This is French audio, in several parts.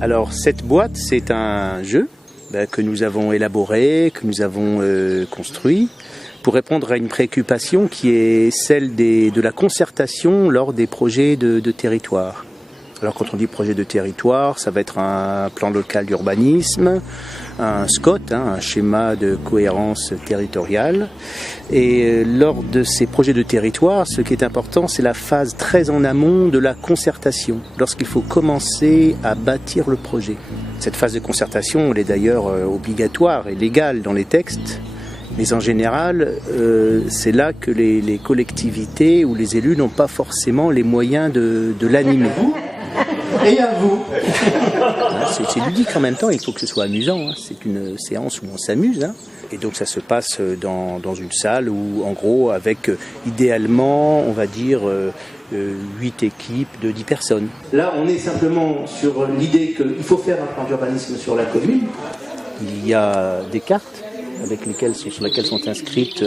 Alors cette boîte, c'est un jeu que nous avons élaboré, que nous avons construit pour répondre à une préoccupation qui est celle de la concertation lors des projets de territoire. Alors quand on dit projet de territoire, ça va être un plan local d'urbanisme, un SCOT, un schéma de cohérence territoriale. Et lors de ces projets de territoire, ce qui est important, c'est la phase très en amont de la concertation, lorsqu'il faut commencer à bâtir le projet. Cette phase de concertation, elle est d'ailleurs obligatoire et légale dans les textes, mais en général, c'est là que les collectivités ou les élus n'ont pas forcément les moyens de l'animer. Et à vous. C'est ludique en même temps, il faut que ce soit amusant. C'est une séance où on s'amuse. Et donc ça se passe dans une salle où, en gros, avec idéalement, on va dire, 8 équipes de 10 personnes. Là, on est simplement sur l'idée qu'il faut faire un plan d'urbanisme sur la commune. Il y a des cartes sur lesquelles sont inscrites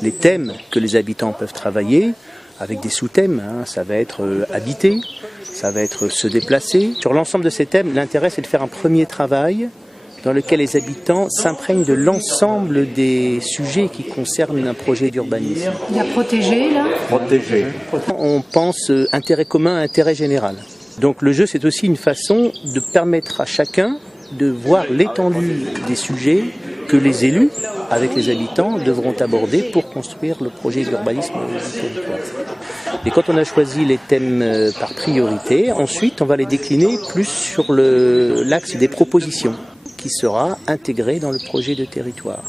les thèmes que les habitants peuvent travailler, avec des sous-thèmes. Ça va être habiter, ça va être se déplacer. Sur l'ensemble de ces thèmes, l'intérêt c'est de faire un premier travail dans lequel les habitants s'imprègnent de l'ensemble des sujets qui concernent un projet d'urbanisme. Il y a protéger là. Protéger. On pense intérêt commun, intérêt général. Donc le jeu c'est aussi une façon de permettre à chacun de voir l'étendue des sujets que les élus, avec les habitants, devront aborder pour construire le projet d'urbanisme du territoire. Et quand on a choisi les thèmes par priorité, ensuite on va les décliner plus sur l'axe des propositions qui sera intégré dans le projet de territoire.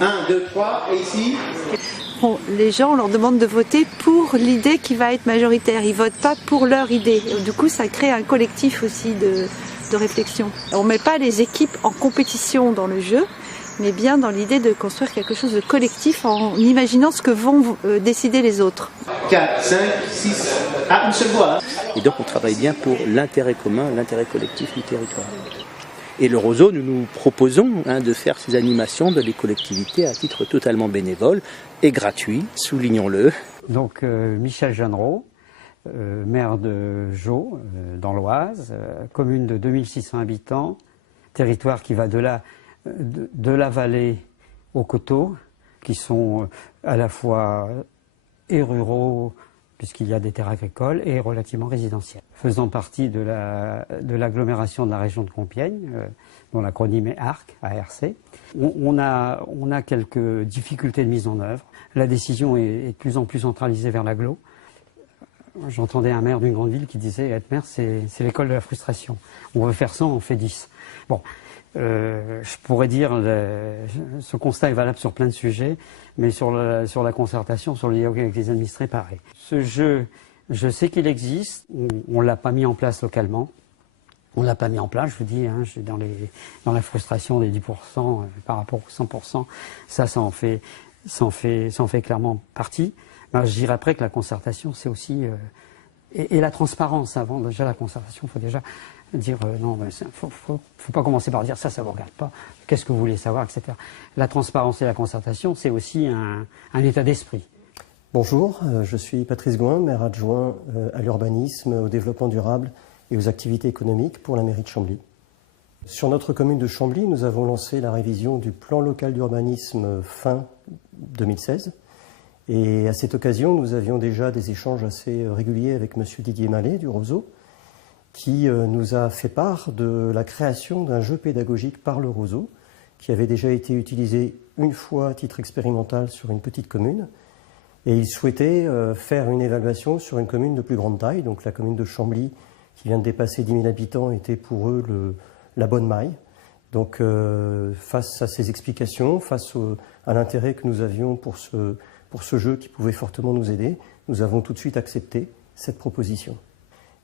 1, 2, 3, et ici. Bon, les gens, on leur demande de voter pour l'idée qui va être majoritaire. Ils ne votent pas pour leur idée. Du coup, ça crée un collectif aussi de réflexion. On ne met pas les équipes en compétition dans le jeu, mais bien dans l'idée de construire quelque chose de collectif en imaginant ce que vont décider les autres. 4, 5, 6, une seule voix. Et donc on travaille bien pour l'intérêt commun, l'intérêt collectif du territoire. Et le Roseau, nous nous proposons de faire ces animations de les collectivités à titre totalement bénévole et gratuit, soulignons-le. Donc Michel Jeannereau, maire de Jeaux, dans l'Oise, commune de 2600 habitants, territoire qui va de la vallée aux coteaux, qui sont à la fois et ruraux, puisqu'il y a des terres agricoles, et relativement résidentiels. Faisant partie de l'agglomération de la région de Compiègne, dont l'acronyme est ARC, ARC, on a quelques difficultés de mise en œuvre. La décision est de plus en plus centralisée vers l'agglo. J'entendais un maire d'une grande ville qui disait « être maire, c'est l'école de la frustration. On veut faire 100, on fait 10 ». Bon, je pourrais dire ce constat est valable sur plein de sujets, mais sur la concertation, sur le dialogue avec les administrés, pareil. Ce jeu, je sais qu'il existe, on ne l'a pas mis en place localement. On ne l'a pas mis en place, je vous dis, je suis dans la frustration des 10% par rapport aux 100%. Ça en fait clairement partie. Alors, je dirais après que la concertation, c'est aussi... et la transparence avant, déjà la concertation, il faut déjà dire non, il ne faut pas commencer par dire ça ne vous regarde pas, qu'est-ce que vous voulez savoir, etc. La transparence et la concertation, c'est aussi un état d'esprit. Bonjour, je suis Patrice Gouin, maire adjoint à l'urbanisme, au développement durable et aux activités économiques pour la mairie de Chambly. Sur notre commune de Chambly, nous avons lancé la révision du plan local d'urbanisme fin 2016. Et à cette occasion, nous avions déjà des échanges assez réguliers avec M. Didier Mallet du Roseau, qui nous a fait part de la création d'un jeu pédagogique par le Roseau, qui avait déjà été utilisé une fois à titre expérimental sur une petite commune. Et il souhaitait faire une évaluation sur une commune de plus grande taille. Donc la commune de Chambly, qui vient de dépasser 10 000 habitants, était pour eux la bonne maille. Donc face à ces explications, face à l'intérêt que nous avions pour ce jeu qui pouvait fortement nous aider, nous avons tout de suite accepté cette proposition.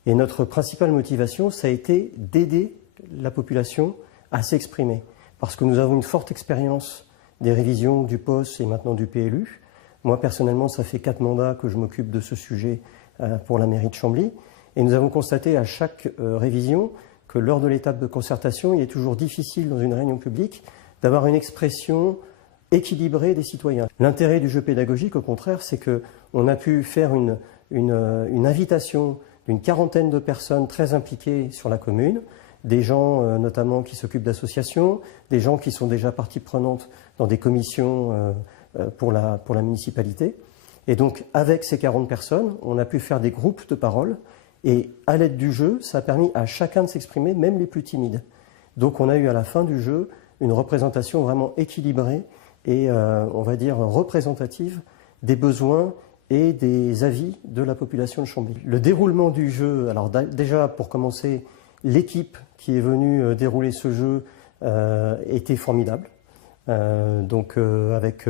Et notre principale motivation, ça a été d'aider la population à s'exprimer. Parce que nous avons une forte expérience des révisions du POS et maintenant du PLU. Moi, personnellement, ça fait 4 mandats que je m'occupe de ce sujet pour la mairie de Chambly. Et nous avons constaté à chaque révision que lors de l'étape de concertation, il est toujours difficile dans une réunion publique d'avoir une expression équilibrée des citoyens. L'intérêt du jeu pédagogique, au contraire, c'est qu'on a pu faire une invitation d'une quarantaine de personnes très impliquées sur la commune, des gens notamment qui s'occupent d'associations, des gens qui sont déjà partie prenante dans des commissions pour la municipalité. Et donc avec ces 40 personnes, on a pu faire des groupes de parole et à l'aide du jeu, ça a permis à chacun de s'exprimer, même les plus timides. Donc on a eu à la fin du jeu une représentation vraiment équilibrée et on va dire représentative des besoins et des avis de la population de Chambly. Le déroulement du jeu, alors déjà pour commencer, l'équipe qui est venue dérouler ce jeu était formidable, avec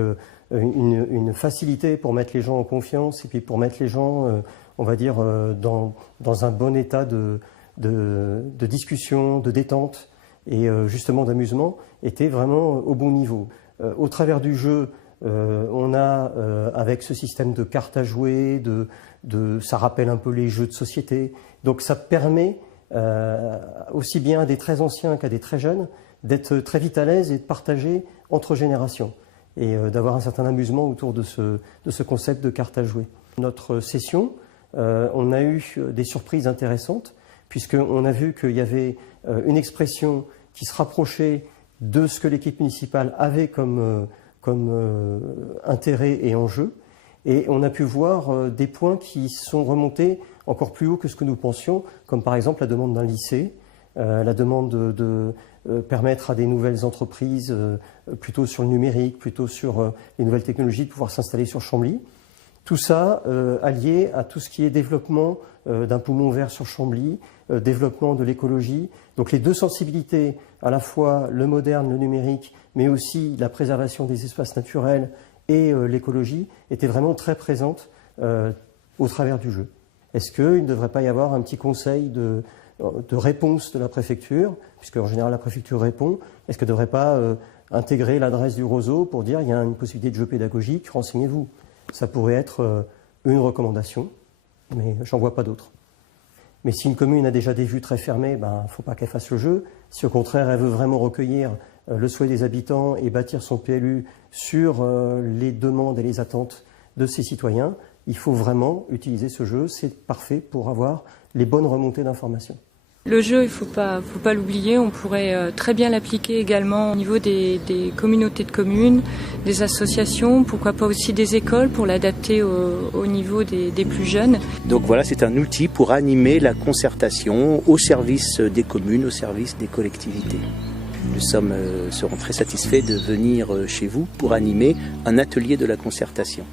une facilité pour mettre les gens en confiance et puis pour mettre les gens, on va dire, dans un bon état de discussion, de détente et justement d'amusement, était vraiment au bon niveau. Au travers du jeu, on a, avec ce système de cartes à jouer, ça rappelle un peu les jeux de société, donc ça permet aussi bien à des très anciens qu'à des très jeunes d'être très vite à l'aise et de partager entre générations et d'avoir un certain amusement autour de ce concept de cartes à jouer. Notre session, on a eu des surprises intéressantes puisqu'on a vu qu'il y avait une expression qui se rapprochait de ce que l'équipe municipale avait comme intérêt et enjeu. Et on a pu voir des points qui sont remontés encore plus haut que ce que nous pensions, comme par exemple la demande d'un lycée, la demande de permettre à des nouvelles entreprises, plutôt sur le numérique, plutôt sur les nouvelles technologies, de pouvoir s'installer sur Chambly. Tout ça allié à tout ce qui est développement d'un poumon vert sur Chambly, développement de l'écologie. Donc les deux sensibilités, à la fois le moderne, le numérique, mais aussi la préservation des espaces naturels et l'écologie, étaient vraiment très présentes au travers du jeu. Est-ce qu'il ne devrait pas y avoir un petit conseil de réponse de la préfecture, puisque en général la préfecture répond, est-ce qu'elle ne devrait pas intégrer l'adresse du Roseau pour dire il y a une possibilité de jeu pédagogique, renseignez-vous. Ça pourrait être une recommandation, mais j'en vois pas d'autres. Mais si une commune a déjà des vues très fermées, il ne faut pas qu'elle fasse le jeu. Si au contraire elle veut vraiment recueillir le souhait des habitants et bâtir son PLU sur les demandes et les attentes de ses citoyens, il faut vraiment utiliser ce jeu, c'est parfait pour avoir les bonnes remontées d'informations. Le jeu, il faut pas l'oublier, on pourrait très bien l'appliquer également au niveau des communautés de communes, des associations, pourquoi pas aussi des écoles pour l'adapter au niveau des plus jeunes. Donc voilà, c'est un outil pour animer la concertation au service des communes, au service des collectivités. Nous serons très satisfaits de venir chez vous pour animer un atelier de la concertation.